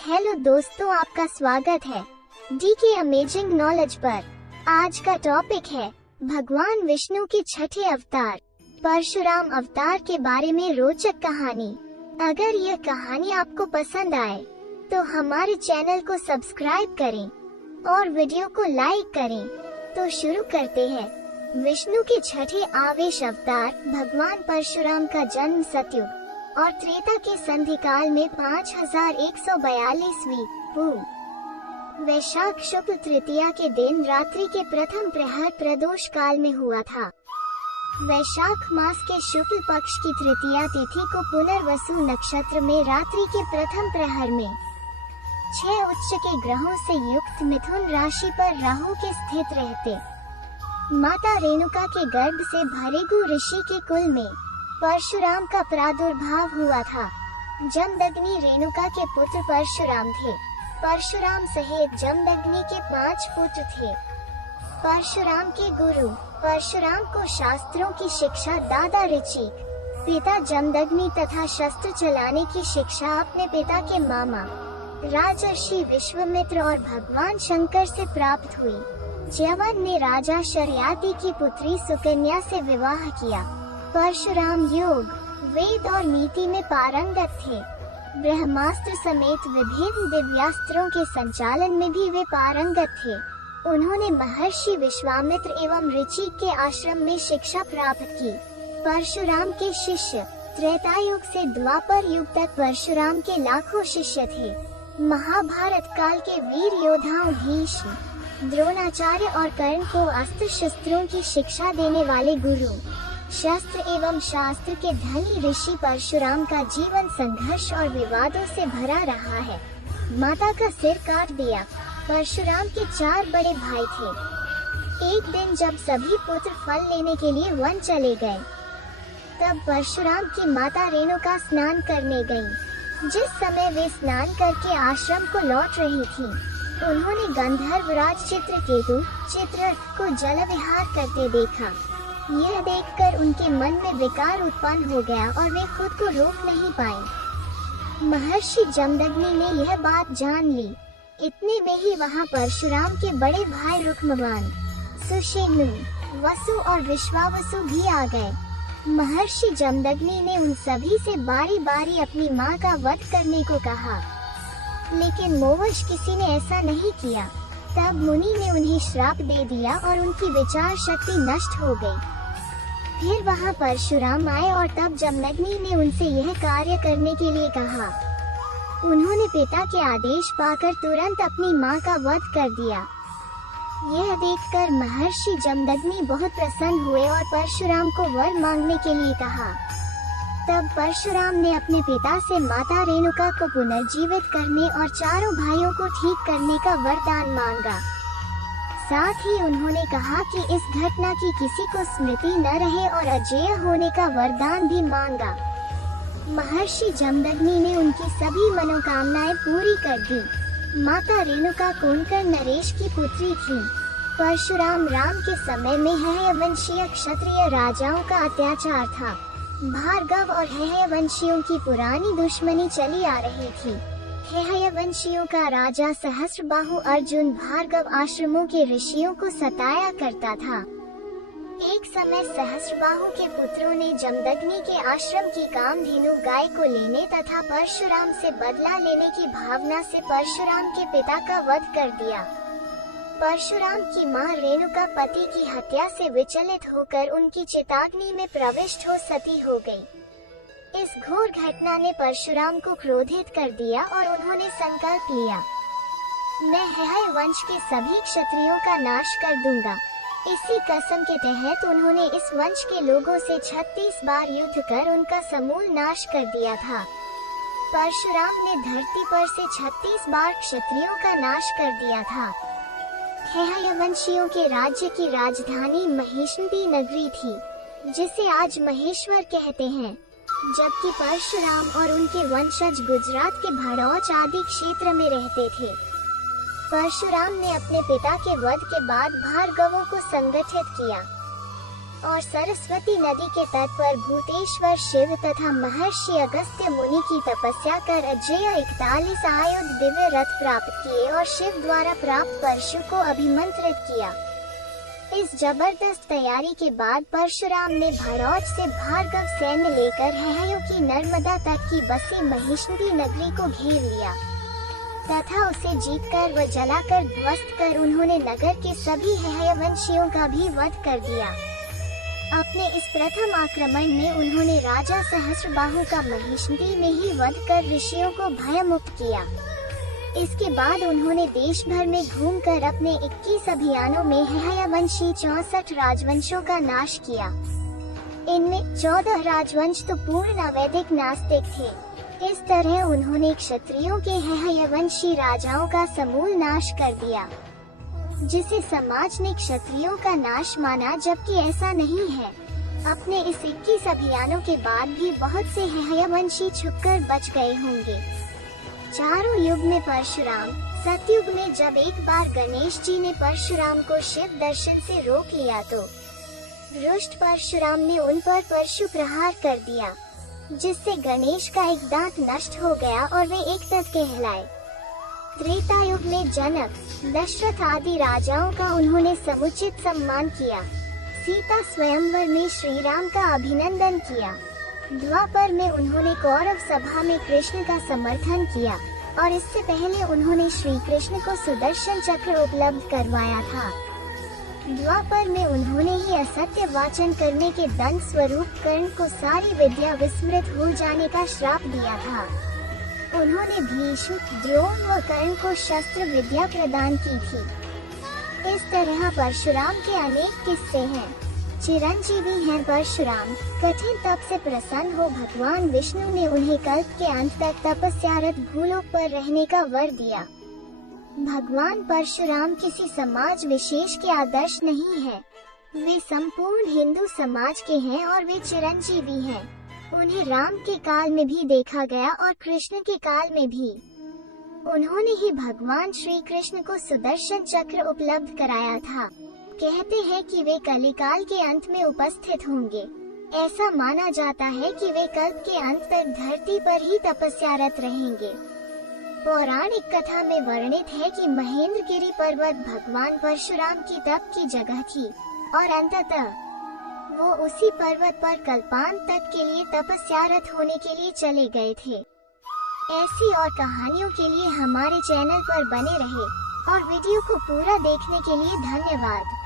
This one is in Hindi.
हेलो दोस्तों, आपका स्वागत है डीके अमेजिंग नॉलेज पर। आज का टॉपिक है भगवान विष्णु के छठे अवतार परशुराम अवतार के बारे में रोचक कहानी। अगर यह कहानी आपको पसंद आए तो हमारे चैनल को सब्सक्राइब करें और वीडियो को लाइक करें। तो शुरू करते हैं। विष्णु के छठे आवेश अवतार भगवान परशुराम का जन्म सतयुग और त्रेता के संधि काल में 5142वीं पूर्व वैशाख शुक्ल तृतीया के दिन रात्रि के प्रथम प्रहर प्रदोष काल में हुआ था। वैशाख मास के शुक्ल पक्ष की तृतीया तिथि को पुनर्वसु नक्षत्र में रात्रि के प्रथम प्रहर में 6 उच्च के ग्रहों से युक्त मिथुन राशि पर राहु के स्थित रहते माता रेणुका के गर्भ से भृगु ऋषि के कुल में परशुराम का प्रादुर्भाव हुआ था। जमदग्नि रेणुका के पुत्र परशुराम थे। परशुराम सहित जमदग्नि के 5 पुत्र थे। परशुराम के गुरु परशुराम को शास्त्रों की शिक्षा दादा ऋचिक, पिता जमदग्नि तथा शस्त्र चलाने की शिक्षा अपने पिता के मामा राजर्षि विश्वामित्र और भगवान शंकर से प्राप्त हुई। च्यवन ने राजा शर्याति की पुत्री सुकन्या से विवाह किया। परशुराम योग, वेद और नीति में पारंगत थे। ब्रह्मास्त्र समेत विभिन्न दिव्यास्त्रों के संचालन में भी वे पारंगत थे। उन्होंने महर्षि विश्वामित्र एवं ऋचिक के आश्रम में शिक्षा प्राप्त की। परशुराम के शिष्य त्रेतायुग से द्वापर युग तक परशुराम के लाखों शिष्य थे। महाभारत काल के वीर योद्धाओं भीष्म, द्रोणाचार्य और कर्ण को अस्त्र शस्त्रों की शिक्षा देने वाले गुरु, शस्त्र एवं शास्त्र के धनी ऋषि परशुराम का जीवन संघर्ष और विवादों से भरा रहा है। माता का सिर काट दिया। परशुराम के 4 बड़े भाई थे। एक दिन जब सभी पुत्र फल लेने के लिए वन चले गए, तब परशुराम की माता रेणुका स्नान करने गईं। जिस समय वे स्नान करके आश्रम को लौट रही थीं, उन्होंने गंधर्वराज चित्रकेतु चित्ररथ को जल विहार करते देखा। यह देखकर उनके मन में विकार उत्पन्न हो गया और वे खुद को रोक नहीं पाए। महर्षि जमदग्नि ने यह बात जान ली। इतने में ही वहां परशुराम के बड़े भाई रुक्मवान, सुषेनु, वसु और विश्वावसु भी आ गए। महर्षि जमदग्नि ने उन सभी से बारी बारी अपनी मां का वध करने को कहा, लेकिन मोवश किसी ने ऐसा नहीं किया। तब मुनि ने उन्हें श्राप दे दिया और उनकी विचार शक्ति नष्ट हो गई। फिर वहां परशुराम आए और तब जमदग्नि ने उनसे यह कार्य करने के लिए कहा। उन्होंने पिता के आदेश पाकर तुरंत अपनी मां का वध कर दिया। यह देखकर महर्षि जमदग्नि बहुत प्रसन्न हुए और परशुराम को वर मांगने के लिए कहा। तब परशुराम ने अपने पिता से माता रेणुका को पुनर्जीवित करने और चारों भाइयों को ठीक करने का वरदान मांगा। साथ ही उन्होंने कहा कि इस घटना की किसी को स्मृति न रहे और अजेय होने का वरदान भी मांगा। महर्षि जमदग्नि ने उनकी सभी मनोकामनाएं पूरी कर दी। माता रेणुका कुंकर नरेश की पुत्री थी। परशुराम राम के समय में हयवंशीय क्षत्रिय राजाओं का अत्याचार था। भार्गव और हयवंशियों की पुरानी दुश्मनी चली आ रही थी। हयवंशियों का राजा सहस्रबाहु अर्जुन भार्गव आश्रमों के ऋषियों को सताया करता था। एक समय सहस्रबाहु के पुत्रों ने जमदग्नि के आश्रम की कामधेनु गाय को लेने तथा परशुराम से बदला लेने की भावना से परशुराम के पिता का वध कर दिया। परशुराम की मां रेणुका पति की हत्या से विचलित होकर उनकी चिताग्नि में प्रविष्ट हो सती हो गई। इस घोर घटना ने परशुराम को क्रोधित कर दिया और उन्होंने संकल्प लिया, मैं हय वंश के सभी क्षत्रियों का नाश कर दूंगा। इसी कसम के तहत उन्होंने इस वंश के लोगों से 36 बार युद्ध कर उनका समूल नाश कर दिया था। परशुराम ने धरती पर से 36 बार क्षत्रियों का नाश कर दिया था। हयवंशियों के राज्य की राजधानी महिष्मती नगरी थी, जिसे आज महेश्वर कहते हैं, जबकि परशुराम और उनके वंशज गुजरात के भड़ौच आदि क्षेत्र में रहते थे। परशुराम ने अपने पिता के वध के बाद भार्गवों को संगठित किया। और सरस्वती नदी के तट पर भूतेश्वर शिव तथा महर्षि अगस्त्य मुनि की तपस्या कर अजय 41 आयुध दिव्य रथ प्राप्त किए और शिव द्वारा प्राप्त परशु को अभिमंत्रित किया। इस जबरदस्त तैयारी के बाद परशुराम ने भरौच से भार्गव सैन्य लेकर हयहय की नर्मदा तट की बसी महिष्मती नगरी को घेर लिया तथा उसे जीतकर व जलाकर ध्वस्त कर उन्होंने नगर के सभी हयहय वंशियों का भी वध कर दिया। अपने इस प्रथम आक्रमण में उन्होंने राजा सहस्रबाहु का महिष्मती में ही वध कर ऋषियों को भयमुक्त किया। इसके बाद उन्होंने देश भर में घूमकर अपने 21 अभियानों में हयहयवंशी 64 राजवंशों का नाश किया। इनमें 14 राजवंश तो पूर्ण अवैधिक नास्तिक थे। इस तरह उन्होंने क्षत्रियों के हयहयवंशी राजाओं का समूल नाश कर दिया, जिसे समाज ने क्षत्रियों का नाश माना, जबकि ऐसा नहीं है। अपने इस 21 अभियानों के बाद भी बहुत से हयहयवंशी छुपकर बच गए होंगे। चारों युग में परशुराम। सतयुग में जब एक बार गणेश जी ने परशुराम को शिव दर्शन से रोक लिया तो रुष्ट परशुराम ने उन पर परशु प्रहार कर दिया, जिससे गणेश का एक दांत नष्ट हो गया और वे एकटक कहलाए। त्रेता युग में जनक, दशरथ आदि राजाओं का उन्होंने समुचित सम्मान किया। सीता स्वयंवर में श्री राम का अभिनंदन किया। द्वापर में उन्होंने कौरव सभा में कृष्ण का समर्थन किया और इससे पहले उन्होंने श्री कृष्ण को सुदर्शन चक्र उपलब्ध करवाया था। द्वापर में उन्होंने ही असत्य वाचन करने के दंड स्वरूप कर्ण को सारी विद्या विस्मृत हो जाने का श्राप दिया था। उन्होंने भीष्म, द्रोण व कर्ण को शस्त्र विद्या प्रदान की थी। इस तरह परशुराम के अनेक किस्से हैं। चिरंजीवी हैं परशुराम। कठिन तप से प्रसन्न हो भगवान विष्णु ने उन्हें कल्प के अंत तक तपस्यारत भूलोक पर रहने का वर दिया। भगवान परशुराम किसी समाज विशेष के आदर्श नहीं है, वे संपूर्ण हिंदू समाज के हैं और वे चिरंजीवी हैं। उन्हें राम के काल में भी देखा गया और कृष्ण के काल में भी। उन्होंने ही भगवान श्री कृष्ण को सुदर्शन चक्र उपलब्ध कराया था। कहते हैं कि वे कलिकाल के अंत में उपस्थित होंगे। ऐसा माना जाता है कि वे कल्प के अंत तक धरती पर ही तपस्यारत रहेंगे। पौराणिक कथा में वर्णित है कि महेंद्रगिरी पर्वत भगवान परशुराम की तप की जगह थी और अंततः वो उसी पर्वत पर कल्पांत तक के लिए तपस्यारत होने के लिए चले गए थे। ऐसी और कहानियों के लिए हमारे चैनल पर बने रहे और वीडियो को पूरा देखने के लिए धन्यवाद।